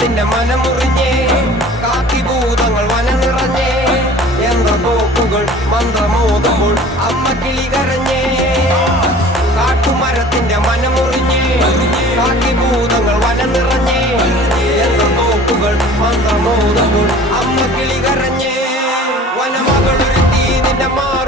കാട്ടുമരത്തിന്റെ മനമുറിഞ്ഞേ കാക്കിഭൂതങ്ങൾ വന നിറഞ്ഞേ യന്ത്രതോക്കുകൾ മന്ത്രമോതുമ്പോൾ അമ്മ കിളി കരഞ്ഞേ കാട്ടുമരത്തിന്റെ മനമുറിഞ്ഞേ കാക്കിഭൂതങ്ങൾ വന നിറഞ്ഞേ യന്ത്രതോക്കുകൾ മന്ത്രമോതുമ്പോൾ അമ്മ കിളി കരഞ്ഞേ വനമകളൊരുത്തി നിന്റെ